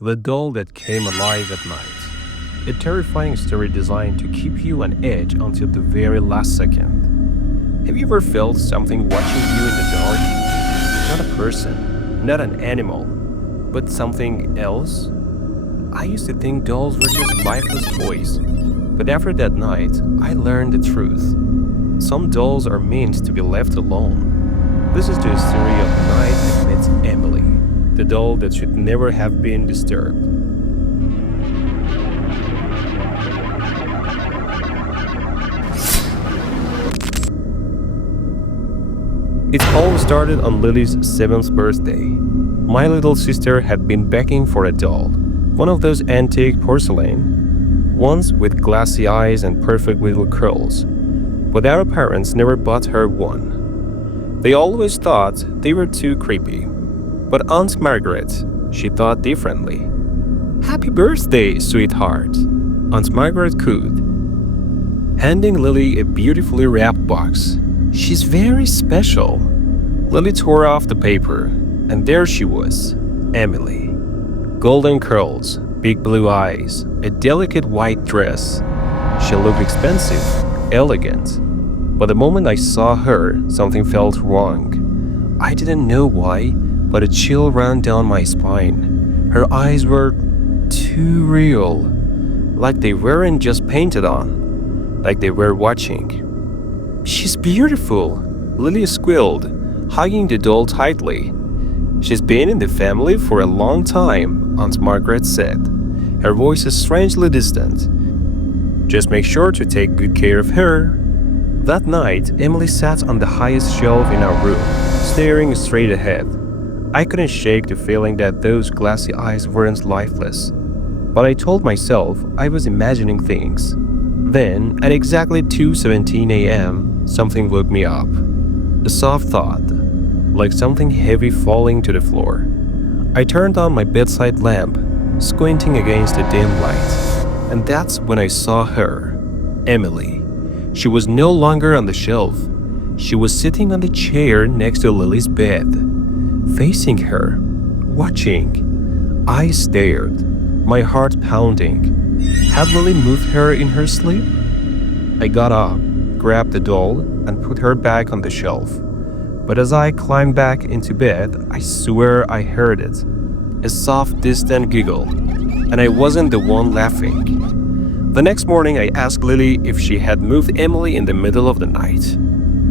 The doll that came alive at night. A terrifying story designed to keep you on edge until the very last second. Have you ever felt something watching you in the dark? Not a person, not an animal, but something else? I used to think dolls were just lifeless toys. But after that night, I learned the truth. Some dolls are meant to be left alone. This is the story of the night I met Emily, the doll that should never have been disturbed. It all started on Lily's 7th birthday. My little sister had been begging for a doll, one of those antique porcelain ones with glassy eyes and perfect little curls. But our parents never bought her one. They always thought they were too creepy. But Aunt Margaret, she thought differently. "Happy birthday, sweetheart," Aunt Margaret cooed, handing Lily a beautifully wrapped box. "She's very special." Lily tore off the paper, and there she was, Emily. Golden curls, big blue eyes, a delicate white dress. She looked expensive, elegant. But the moment I saw her, something felt wrong. I didn't know why, but a chill ran down my spine. Her eyes were too real, like they weren't just painted on, like they were watching. "She's beautiful," Lily squealed, hugging the doll tightly. "She's been in the family for a long time," Aunt Margaret said, her voice strangely distant. "Just make sure to take good care of her." That night, Emily sat on the highest shelf in our room, staring straight ahead. I couldn't shake the feeling that those glassy eyes weren't lifeless. But I told myself I was imagining things. Then, at exactly 2:17 a.m., something woke me up. A soft thud, like something heavy falling to the floor. I turned on my bedside lamp, squinting against the dim light. And that's when I saw her, Emily. She was no longer on the shelf. She was sitting on the chair next to Lily's bed, facing her, watching. I stared, my heart pounding. Had Lily moved her in her sleep? I got up, grabbed the doll, and put her back on the shelf. But as I climbed back into bed, I swear I heard it. A soft, distant giggle, and I wasn't the one laughing. The next morning, I asked Lily if she had moved Emily in the middle of the night.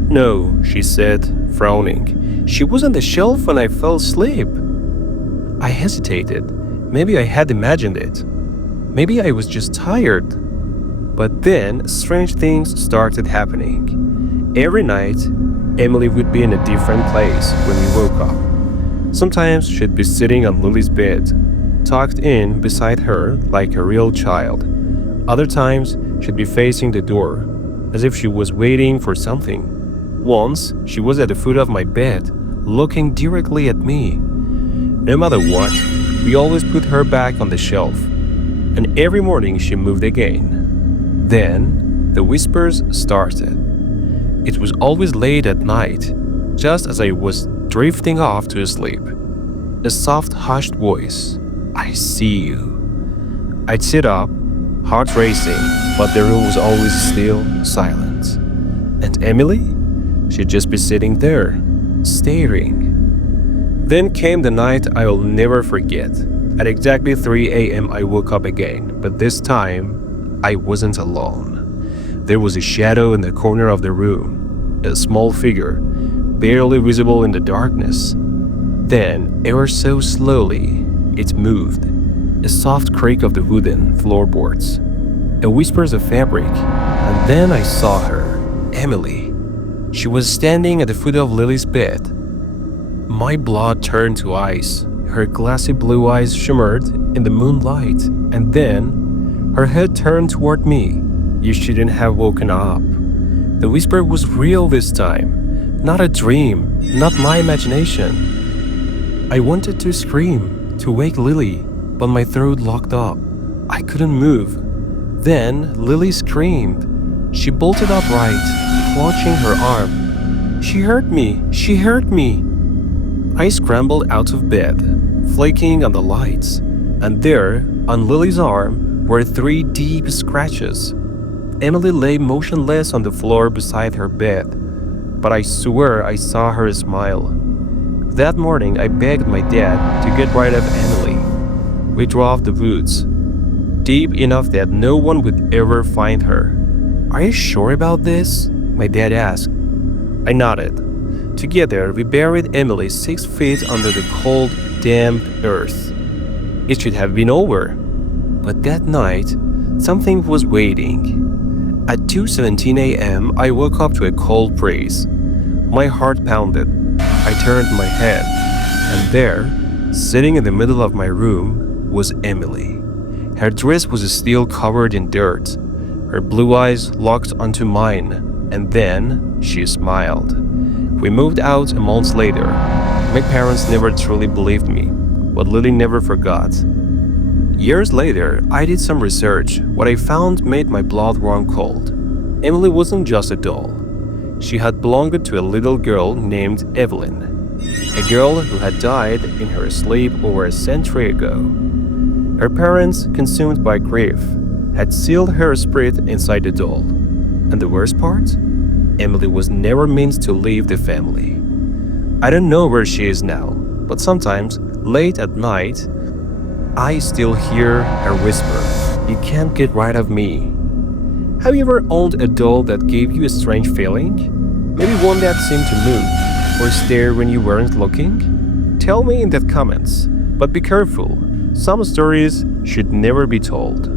"No," she said, frowning. "She was on the shelf when I fell asleep." I hesitated. Maybe I had imagined it. Maybe I was just tired. But then, strange things started happening. Every night, Emily would be in a different place when we woke up. Sometimes she'd be sitting on Lily's bed, tucked in beside her like a real child. Other times, she'd be facing the door, as if she was waiting for something. Once, she was at the foot of my bed, looking directly at me. No matter what, we always put her back on the shelf. And every morning she moved again. Then, the whispers started. It was always late at night, just as I was drifting off to sleep. A soft, hushed voice. "I see you." I'd sit up, heart racing, but the room was always still, silent. And Emily? She'd just be sitting there, staring. Then came the night I'll never forget. At exactly 3 a.m. I woke up again, but this time, I wasn't alone. There was a shadow in the corner of the room, a small figure, barely visible in the darkness. Then, ever so slowly, it moved. A soft creak of the wooden floorboards, a whispers of fabric, and then I saw her, Emily. She was standing at the foot of Lily's bed. My blood turned to ice. Her glassy blue eyes shimmered in the moonlight, and then her head turned toward me. You shouldn't have woken up. The whisper was real this time, not a dream, not my imagination. I wanted to scream, to wake Lily, but my throat locked up. I couldn't move. Then Lily screamed. She bolted upright, clutching her arm. "She hurt me! She hurt me!" I scrambled out of bed, flicking on the lights. And there, on Lily's arm, were 3 deep scratches. Emily lay motionless on the floor beside her bed, but I swear I saw her smile. That morning, I begged my dad to get rid of Emily. We drove the woods, deep enough that no one would ever find her. "Are you sure about this?" my dad asked. I nodded. Together, we buried Emily 6 feet under the cold, damp earth. It should have been over. But that night, something was waiting. At 2:17 a.m., I woke up to a cold breeze. My heart pounded. I turned my head, and there, sitting in the middle of my room, was Emily. Her dress was still covered in dirt. Her blue eyes locked onto mine, and then she smiled. We moved out a month later. My parents never truly believed me, but Lily never forgot. Years later, I did some research. What I found made my blood run cold. Emily wasn't just a doll. She had belonged to a little girl named Evelyn, a girl who had died in her sleep over a century ago. Her parents, consumed by grief, had sealed her spirit inside the doll. And the worst part? Emily was never meant to leave the family. I don't know where she is now, but sometimes, late at night, I still hear her whisper, "You can't get rid of me." Have you ever owned a doll that gave you a strange feeling? Maybe one that seemed to move or stare when you weren't looking? Tell me in the comments, but be careful. Some stories should never be told.